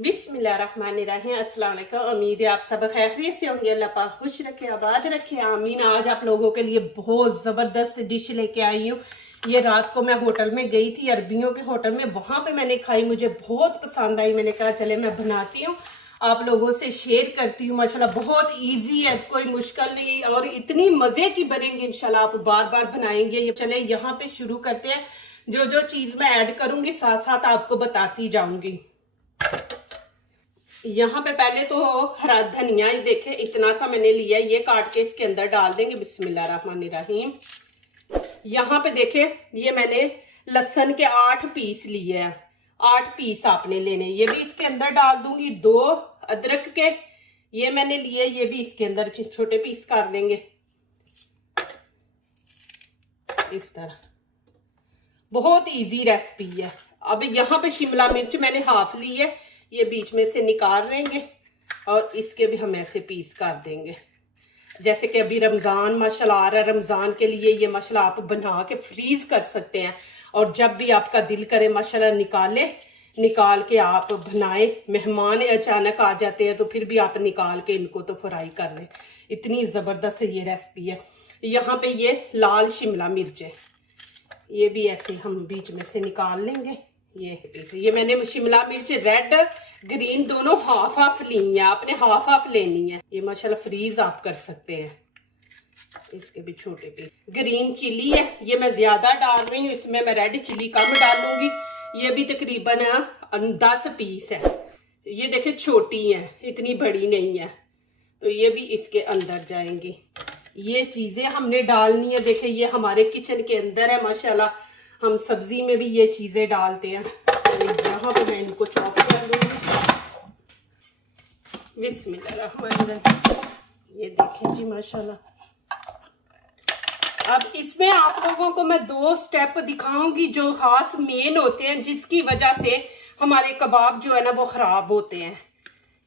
बिस्मिल्लाहिर्रहमानिर्रहीम। अस्सलाम वालेकुम। उम्मीद है आप सब खैरियत से होंगे। अल्लाह पाक खुश रखे, आबाद रखे, आमीन। आज आप लोगों के लिए बहुत जबरदस्त डिश लेके आई हूँ। ये रात को मैं होटल में गई थी, अरबियों के होटल में, वहां पे मैंने खाई, मुझे बहुत पसंद आई। मैंने कहा चले मैं बनाती हूँ, आप लोगों से शेयर करती हूँ। माशाल्लाह बहुत इजी है, कोई मुश्किल नहीं, और इतनी मजे की बनेंगे इंशाल्लाह, आप बार बार बनाएंगे। ये चले यहाँ पे शुरू करते हैं। जो जो चीज मैं ऐड करूंगी साथ साथ आपको बताती जाऊंगी। यहाँ पे पहले तो हरा धनिया, ये देखे इतना सा मैंने लिया, ये काट के इसके अंदर डाल देंगे। बिस्मिल्लाहिर्रहमानिर्रहीम। यहाँ पे देखे ये मैंने लहसुन के 8 पीस लिए हैं, 8 पीस आपने लेने, ये भी इसके अंदर डाल दूंगी। 2 अदरक के ये मैंने लिए, ये भी इसके अंदर छोटे पीस कर देंगे इस तरह। बहुत इजी रेसिपी है। अब यहाँ पे शिमला मिर्च मैंने हाफ ली है, ये बीच में से निकाल लेंगे और इसके भी हम ऐसे पीस कर देंगे। जैसे कि अभी रमजान माशाल्लाह आ रहा है, रमजान के लिए ये माशाल्लाह आप बना के फ्रीज कर सकते हैं, और जब भी आपका दिल करे माशाल्लाह निकाल के आप बनाए। मेहमान अचानक आ जाते हैं तो फिर भी आप निकाल के इनको तो फ्राई कर लें। इतनी जबरदस्त ये रेसिपी है। यहाँ पे ये लाल शिमला मिर्च है, ये भी ऐसे हम बीच में से निकाल लेंगे। ये मैंने शिमला मिर्च रेड ग्रीन दोनों हाफ हाफ ली है, आपने हाफ हाफ लेनी है। ये माशाल्लाह फ्रीज आप कर सकते हैं। इसके भी छोटे पीस। ग्रीन चिली है, ये मैं ज्यादा डाल रही हूँ, इसमें मैं रेड चिली कम डालूंगी। ये भी तकरीबन 10 पीस है। ये देखे छोटी है, इतनी बड़ी नहीं है, तो ये भी इसके अंदर जाएंगी। ये चीजें हमने डालनी है। देखे ये हमारे किचन के अंदर है माशाल्लाह, हम सब्जी में भी ये चीजें डालते हैं। यहाँ पे मैं इनको चॉप कर लूंगी। बिस्मिल्लाहिर्रहमानिर्रहीम। ये देखें जी माशाल्लाह। अब इसमें आप लोगों को मैं 2 स्टेप दिखाऊंगी जो खास मेन होते हैं, जिसकी वजह से हमारे कबाब जो है ना वो खराब होते हैं।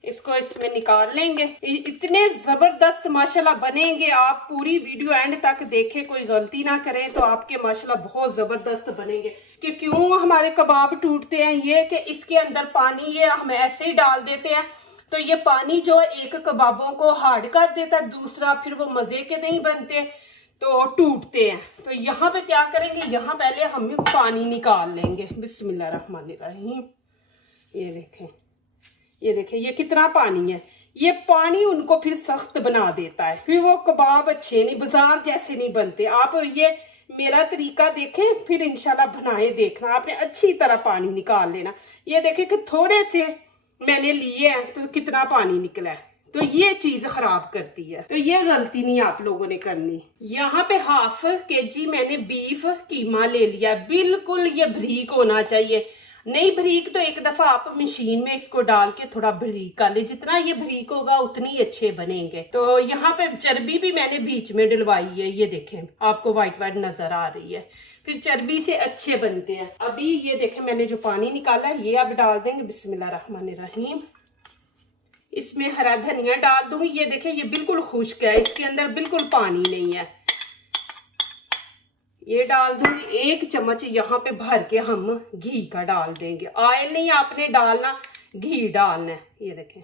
इसको इसमें निकाल लेंगे। इतने जबरदस्त माशाल्लाह बनेंगे, आप पूरी वीडियो एंड तक देखें, कोई गलती ना करें तो आपके माशाल्लाह बहुत जबरदस्त बनेंगे। कि क्यों हमारे कबाब टूटते हैं, ये कि इसके अंदर पानी ये हम ऐसे ही डाल देते हैं, तो ये पानी जो एक कबाबों को हार्ड कर देता है, दूसरा फिर वो मजे के नहीं बनते तो टूटते हैं। तो यहाँ पे क्या करेंगे, यहाँ पहले हम पानी निकाल लेंगे। बिस्मिल्लाहिर्रहमानिर्रहीम। ये देखें ये कितना पानी है। ये पानी उनको फिर सख्त बना देता है, फिर वो कबाब अच्छे नहीं, बाजार जैसे नहीं बनते। आप ये मेरा तरीका देखें, फिर इंशाल्लाह बनाए देखना। आपने अच्छी तरह पानी निकाल लेना। ये देखें कि थोड़े से मैंने लिए हैं तो कितना पानी निकला है, तो ये चीज खराब करती है, तो ये गलती नहीं आप लोगों ने करनी। यहाँ पे हाफ केजी मैंने बीफ कीमा ले लिया। बिल्कुल ये बारीक होना चाहिए, नहीं बारीक तो एक दफा आप मशीन में इसको डाल के थोड़ा बारीक कर ले, जितना ये बारीक होगा उतनी अच्छे बनेंगे। तो यहाँ पे चर्बी भी मैंने बीच में डलवाई है, ये देखें आपको व्हाइट व्हाइट नजर आ रही है, फिर चर्बी से अच्छे बनते हैं। अभी ये देखें मैंने जो पानी निकाला है ये अब डाल देंगे। बिस्मिल्लाहिर्रहमानिर्रहीम। इसमें हरा धनिया डाल दूंगी। ये देखें ये बिल्कुल खुश्क है, इसके अंदर बिल्कुल पानी नहीं है। ये डाल दूंगी 1 चम्मच, यहाँ पे भर के हम घी का डाल देंगे। ऑयल नहीं आपने डालना, घी डालना है। ये देखें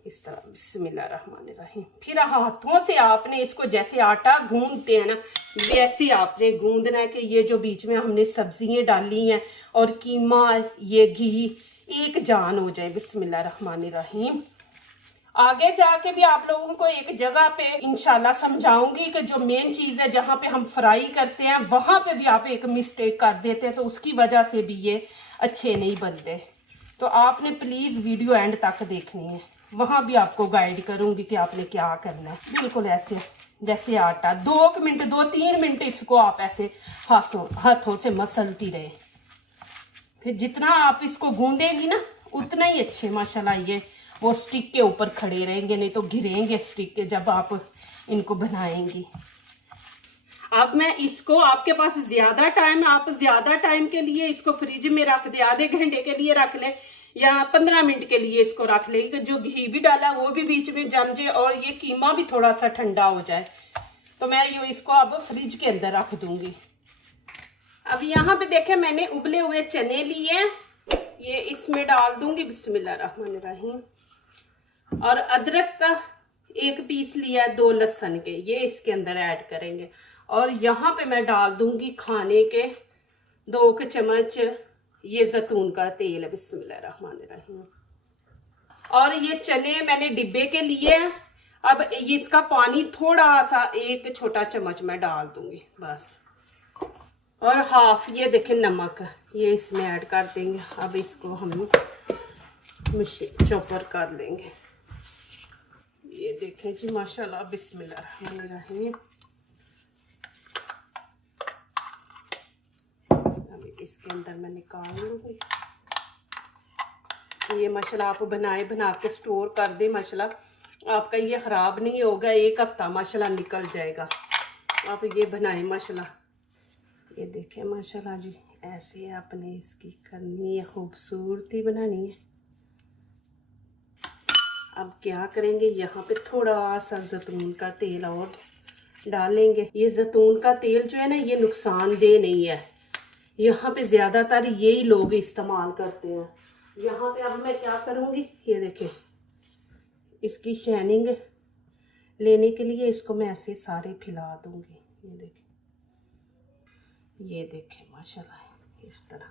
इस तरह। बिस्मिल्लाहिर्रहमानिर्रहीम। फिर हाथों से आपने इसको जैसे आटा गूंदते हैं ना, वैसे आपने गूंदना है कि ये जो बीच में हमने सब्जियां डाली हैं और कीमा, ये घी एक जान हो जाए। बिस्मिल्लाहिर्रहमानिर्रहीम। आगे जाके भी आप लोगों को एक जगह पे इंशाल्लाह समझाऊंगी कि जो मेन चीज है जहां पे हम फ्राई करते हैं वहां पे भी आप एक मिस्टेक कर देते हैं, तो उसकी वजह से भी ये अच्छे नहीं बनते। तो आपने प्लीज वीडियो एंड तक देखनी है, वहां भी आपको गाइड करूंगी कि आपने क्या करना है। बिल्कुल ऐसे जैसे आटा 2-3 मिनट इसको आप ऐसे हाथों से मसलती रहे। फिर जितना आप इसको गूंदेगी ना उतना ही अच्छे माशाल्लाह ये वो स्टिक के ऊपर खड़े रहेंगे, नहीं तो गिरेंगे स्टिक के जब आप इनको बनाएंगी। अब मैं इसको, आपके पास ज्यादा टाइम, आप ज्यादा टाइम के लिए इसको फ्रिज में रख दे, आधे घंटे के लिए रख ले या 15 मिनट के लिए इसको रख ले, जो घी भी डाला वो भी बीच में जम जाए और ये कीमा भी थोड़ा सा ठंडा हो जाए। तो मैं ये इसको अब फ्रिज के अंदर रख दूंगी। अब यहाँ पे देखे मैंने उबले हुए चने लिए, ये इसमें डाल दूंगी, बिस्मिल्लाहिर्रहमानिर्रहीम। और अदरक का 1 पीस लिया, 2 लहसुन के, ये इसके अंदर ऐड करेंगे। और यहाँ पे मैं डाल दूंगी खाने के 2 चम्मच ये जैतून का तेल है, बिस्मिल्लाहिर्रहमानिर्रहीम। और ये चने मैंने डिब्बे के लिए हैं। अब इसका पानी थोड़ा सा 1 छोटा चम्मच मैं डाल दूंगी बस। और हाफ ये देखें नमक, ये इसमें ऐड कर देंगे। अब इसको हम मशीन चॉपर कर लेंगे। ये देखें जी माशाल्लाह, बिस्मिल्लाहिर्रहमानिर्रहीम। अब इसके अंदर मैं निकाल लूँगी। ये माशाल्लाह आप बना के स्टोर कर दें, माशाल्लाह आपका ये ख़राब नहीं होगा, 1 हफ्ता माशाल्लाह निकल जाएगा। आप ये बनाएं माशाल्लाह। ये देखें माशाल्लाह जी, ऐसे आपने इसकी करनी है, खूबसूरती बनानी है। अब क्या करेंगे, यहाँ पे थोड़ा सा जैतून का तेल और डालेंगे। ये जैतून का तेल जो है ना, ये नुकसानदेह नहीं है, यहाँ पे ज्यादातर यही लोग इस्तेमाल करते हैं। यहाँ पे अब मैं क्या करूँगी, ये देखें, इसकी शाइनिंग लेने के लिए इसको मैं ऐसे सारे फैला दूंगी। ये देखें माशाल्लाह इस तरह।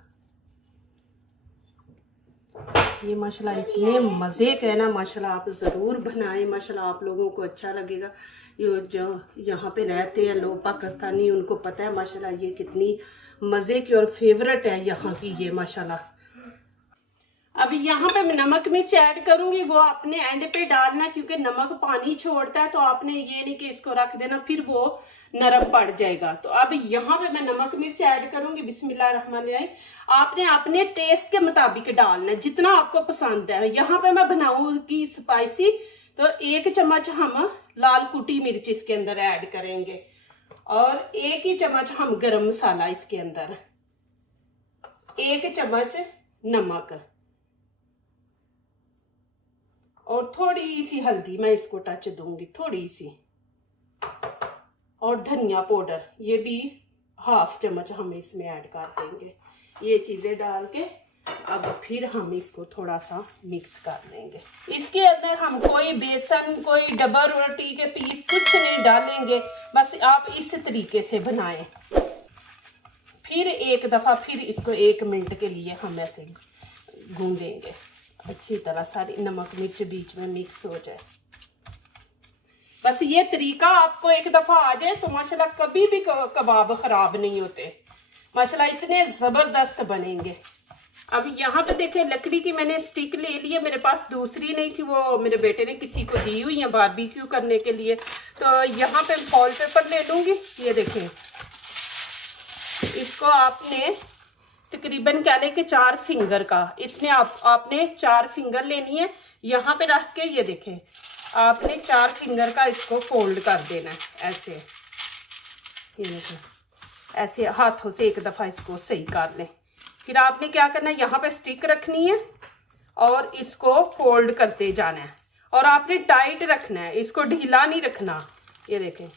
ये माशाल्लाह इतने मज़े का है ना, माशाल्लाह आप ज़रूर बनाएं, माशाल्लाह आप लोगों को अच्छा लगेगा। ये जो यहाँ पे रहते हैं लोग पाकिस्तानी, उनको पता है माशाल्लाह ये कितनी मज़े की और फेवरेट है यहाँ की ये माशाल्लाह। अब यहाँ पे मैं नमक मिर्च ऐड करूंगी, वो आपने एंड पे डालना, क्योंकि नमक पानी छोड़ता है। तो आपने ये नहीं कि इसको रख देना फिर वो नरम पड़ जाएगा। तो अब यहाँ पे मैं नमक मिर्च ऐड करूंगी, बिस्मिल्लाहिर्रहमानिर्रहीम। आपने अपने टेस्ट के मुताबिक डालना है, जितना आपको पसंद है। यहाँ पे मैं बनाऊंगी स्पाइसी, तो 1 चम्मच हम लाल कुटी मिर्च इसके अंदर ऐड करेंगे। और 1 ही चम्मच हम गरम मसाला इसके अंदर, 1 चम्मच नमक, और थोड़ी सी हल्दी मैं इसको टच दूंगी, थोड़ी सी। और धनिया पाउडर, ये भी हाफ चम्मच हम इसमें ऐड कर देंगे। ये चीजें डाल के अब फिर हम इसको थोड़ा सा मिक्स कर लेंगे। इसके अंदर हम कोई बेसन, कोई डबल रोटी के पीस कुछ नहीं डालेंगे, बस आप इस तरीके से बनाएं। फिर एक दफा फिर इसको 1 मिनट के लिए हम ऐसे गूंदेंगे अच्छी तरह, सारी नमक मिर्च बीच में मिक्स हो जाए। बस ये तरीका आपको 1 दफा आ जाए तो माशाल्लाह कभी भी कबाब खराब नहीं होते, माशाल्लाह इतने जबरदस्त बनेंगे। अब यहाँ पे देखें, लकड़ी की मैंने स्टिक ले ली है, मेरे पास दूसरी नहीं थी, वो मेरे बेटे ने किसी को दी हुई है बारबेक्यू करने के लिए। तो यहाँ पे फॉइल पेपर ले लूंगी। ये देखें, इसको आपने तकरीबन क्या ले के 4 फिंगर का, इसमें आपने 4 फिंगर लेनी है। यहाँ पे रख के ये देखें, आपने 4 फिंगर का इसको फोल्ड कर देना है ऐसे। ये देखें, ऐसे हाथों से 1 दफा इसको सही कर लें। फिर आपने क्या करना है, यहाँ पे स्टिक रखनी है और इसको फोल्ड करते जाना है। और आपने टाइट रखना है, इसको ढीला नहीं रखना। ये देखें,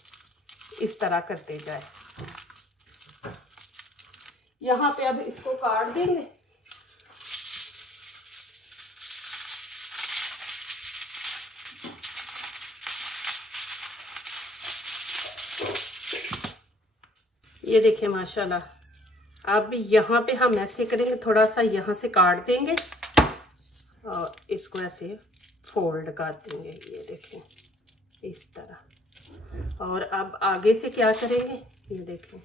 इस तरह करते जाए। यहाँ पे अब इसको काट देंगे। ये देखिए माशाल्लाह, अब यहाँ पे हम ऐसे करेंगे, थोड़ा सा यहाँ से काट देंगे और इसको ऐसे फोल्ड कर देंगे। ये देखें इस तरह। और अब आगे से क्या करेंगे, ये देखें,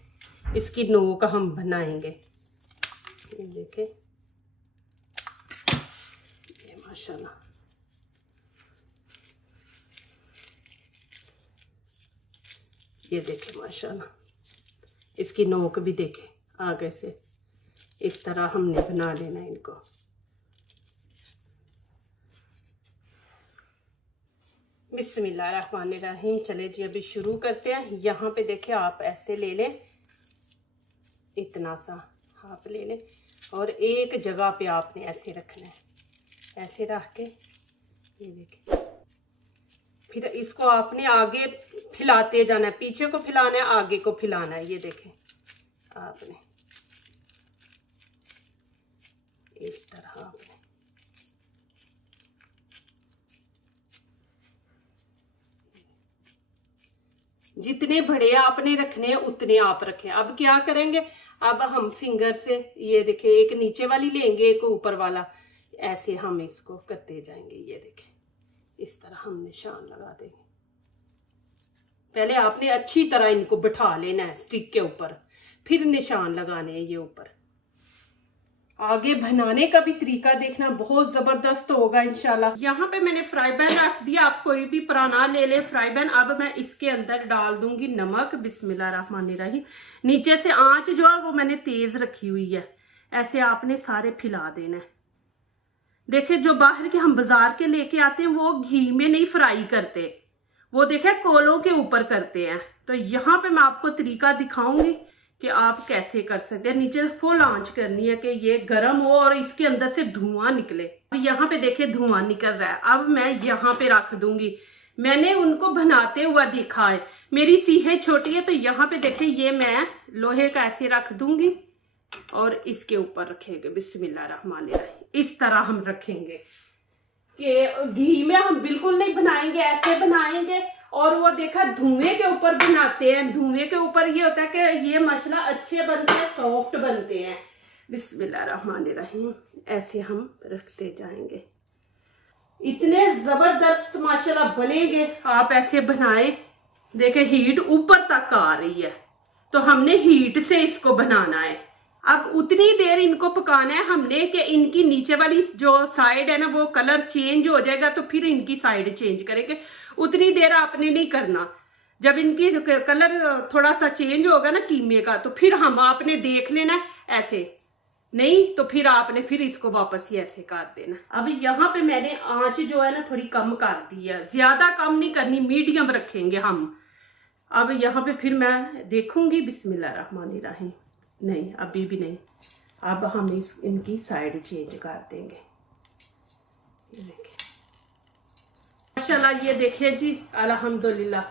इसकी नोक हम बनाएंगे। ये देखें, ये माशाल्लाह ये देखें माशाल्लाह, इसकी नोक भी देखें आगे से। इस तरह हमने बना लेना इनको। बिस्मिल्लाहिर्रहमानिर्रहीम। चले जी अभी शुरू करते हैं। यहाँ पे देखें, आप ऐसे ले लें, इतना सा आप ले लें और एक जगह पे आपने ऐसे रखना है, ऐसे रख के ये देखें। फिर इसको आपने आगे फैलाते जाना है, पीछे को फैलाना है, आगे को फैलाना है। ये देखें आपने इस तरह आपने जितने बड़े आपने रखने हैं उतने आप रखें। अब क्या करेंगे, अब हम फिंगर से ये देखें, एक नीचे वाली लेंगे, एक ऊपर वाला, ऐसे हम इसको करते जाएंगे। ये देखें, इस तरह हम निशान लगा देंगे। पहले आपने अच्छी तरह इनको बिठा लेना है स्टिक के ऊपर, फिर निशान लगाने हैं ये ऊपर। आगे बनाने का भी तरीका देखना, बहुत जबरदस्त होगा इंशाल्लाह। यहाँ पे मैंने फ्राई पैन रख दिया, आप कोई भी पुराना ले ले फ्राई पैन। अब मैं इसके अंदर डाल दूंगी नमक, बिस्मिल्लाहिर्रहमानिर्रहीम। नीचे से आंच जो है वो मैंने तेज रखी हुई है, ऐसे आपने सारे फैला देना है। देखे जो बाहर के हम बाजार के लेके आते हैं वो घी में नहीं फ्राई करते, वो देखे कोलों के ऊपर करते हैं। तो यहाँ पे मैं आपको तरीका दिखाऊंगी कि आप कैसे कर सकते हैं। नीचे फुल आंच करनी है कि ये गर्म हो और इसके अंदर से धुआं निकले। अब यहाँ पे देखे धुआं निकल रहा है। अब मैं यहाँ पे रख दूंगी, मैंने उनको बनाते हुआ देखा है, मेरी सीहें छोटी है तो यहाँ पे देखे ये मैं लोहे का ऐसे रख दूंगी और इसके ऊपर रखेंगे बिस्मिल्लाहिर्रहमानिर्रहीम। इस तरह हम रखेंगे कि घी में हम बिल्कुल नहीं बनाएंगे, ऐसे बनाएंगे। और वो देखा धुएं के ऊपर बनाते हैं, धुएं के ऊपर ये होता है कि ये मसाला अच्छे बनते हैं, सॉफ्ट बनते हैं। बिस्मिल्लाहिर्रहमानिर्रहीम, ऐसे हम रखते जाएंगे। इतने जबरदस्त माशाल्लाह बनेंगे, आप ऐसे बनाए। देखे हीट ऊपर तक आ रही है, तो हमने हीट से इसको बनाना है। अब उतनी देर इनको पकाना है हमने कि इनकी नीचे वाली जो साइड है ना वो कलर चेंज हो जाएगा, तो फिर इनकी साइड चेंज करेंगे। उतनी देर आपने नहीं करना, जब इनकी कलर थोड़ा सा चेंज होगा ना कीमे का, तो फिर हम आपने देख लेना ऐसे, नहीं तो फिर आपने फिर इसको वापस ही ऐसे कर देना। अब यहाँ पे मैंने आंच जो है ना थोड़ी कम कर दी है, ज्यादा कम नहीं करनी, मीडियम रखेंगे हम। अब यहाँ पे फिर मैं देखूंगी बिस्मिल्लाहिर्रहमानिर्रहीम। नहीं अभी भी नहीं, अब हम इनकी साइड चेंज कर देंगे। ये देखिए माशाल्लाह, ये देखिए जी अल्हम्दुलिल्लाह,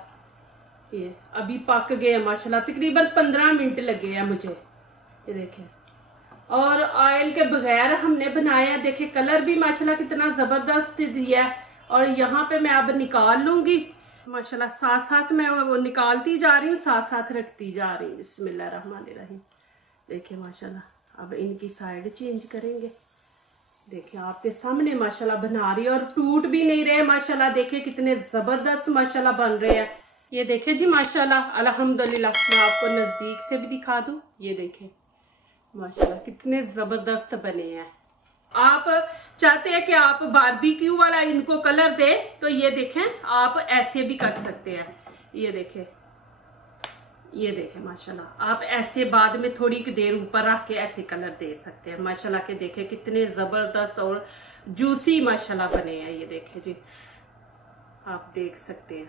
ये अभी पक गए माशाल्लाह। तकरीबन 15 मिनट लगे हैं मुझे, ये देखिए। और ऑयल के बगैर हमने बनाया, देखे कलर भी माशाल्लाह कितना जबरदस्त दिया है। और यहाँ पे मैं अब निकाल लूंगी माशाल्लाह, साथ साथ मैं वो निकालती जा रही हूँ, साथ साथ रखती जा रही हूँ। बिस्मिल्लाहिर्रहमानिर्रहीम, देखिए माशाल्लाह। अब इनकी साइड चेंज करेंगे। देखिए आपके सामने माशाल्लाह बना रही है और टूट भी नहीं रहे माशाल्लाह। देखिए कितने जबरदस्त माशाल्लाह बन रहे हैं। ये देखे जी माशाल्लाह अल्हम्दुलिल्लाह। मैं आपको नजदीक से भी दिखा दूं, ये देखे माशाल्लाह कितने जबरदस्त बने हैं। आप चाहते हैं कि आप बारबेक्यू वाला इनको कलर दे, तो ये देखें आप ऐसे भी कर सकते हैं। ये देखें, ये देखें माशाल्लाह, आप ऐसे बाद में थोड़ी देर ऊपर रख के ऐसे कलर दे सकते हैं माशाल्लाह के। देखें कितने जबरदस्त और जूसी माशाल्लाह बने हैं। ये देखें जी, आप देख सकते हैं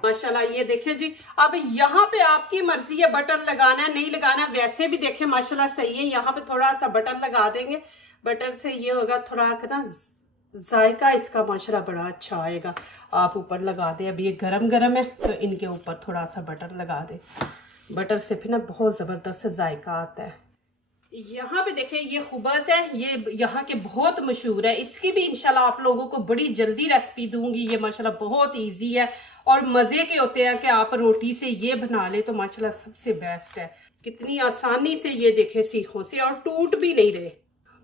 माशाल्लाह। ये देखें जी, अब यहाँ पे आपकी मर्जी है बटर लगाना है नहीं लगाना, वैसे भी देखें माशाल्लाह सही है। यहाँ पे थोड़ा सा बटर लगा देंगे, बटर से ये होगा थोड़ा ना जायका इसका माशाल्लाह बड़ा अच्छा आएगा। आप ऊपर लगा दें, अब ये गरम गरम है तो इनके ऊपर थोड़ा सा बटर लगा दें, बटर से फिर ना बहुत ज़बरदस्त जायका आता है। यहाँ पे देखें ये खुबज़ है, ये यहाँ के बहुत मशहूर है। इसकी भी इंशाल्लाह आप लोगों को बड़ी जल्दी रेसिपी दूंगी। ये माशाल्लाह बहुत ईजी है और मज़े के होते हैं कि आप रोटी से ये बना ले तो माशाल्लाह सबसे बेस्ट है। कितनी आसानी से ये देखें सीखों से, और टूट भी नहीं रहे।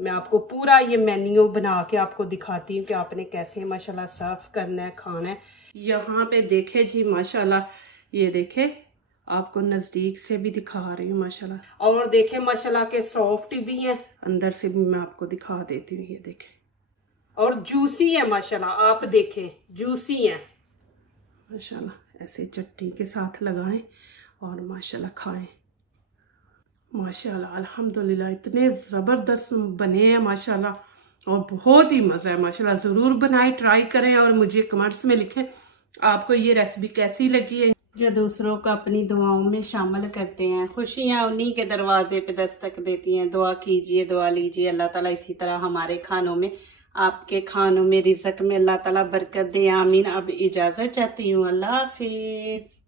मैं आपको पूरा ये मेन्यू बना के आपको दिखाती हूँ कि आपने कैसे माशाल्लाह सर्व करना है, खाना है। यहाँ पे देखे जी माशाल्लाह, ये देखे आपको नजदीक से भी दिखा रही हूँ माशाल्लाह। और देखे माशाल्लाह के सॉफ्ट भी हैं, अंदर से भी मैं आपको दिखा देती हूँ। ये देखे और जूसी है माशाल्लाह, आप देखें जूसी है माशाल्लाह। ऐसे चटनी के साथ लगाएं और माशाल्लाह खाएं माशाल्लाह। अल्हम्दुलिल्लाह इतने ज़बरदस्त बने हैं माशाल्लाह और बहुत ही मज़ा है माशाल्लाह। ज़रूर बनाएं, ट्राई करें और मुझे कमेंट्स में लिखें आपको ये रेसिपी कैसी लगी है। जो दूसरों को अपनी दुआओं में शामिल करते हैं, खुशियाँ उन्हीं के दरवाजे पे दस्तक देती हैं। दुआ कीजिए, दुआ लीजिए, अल्लाह ताला इसी तरह हमारे खानों में, आपके खानों में, रिज़्क़ में अल्लाह ताला बरकत दे, आमीन। अब इजाज़त चाहती हूँ, अल्लाह हाफिज़।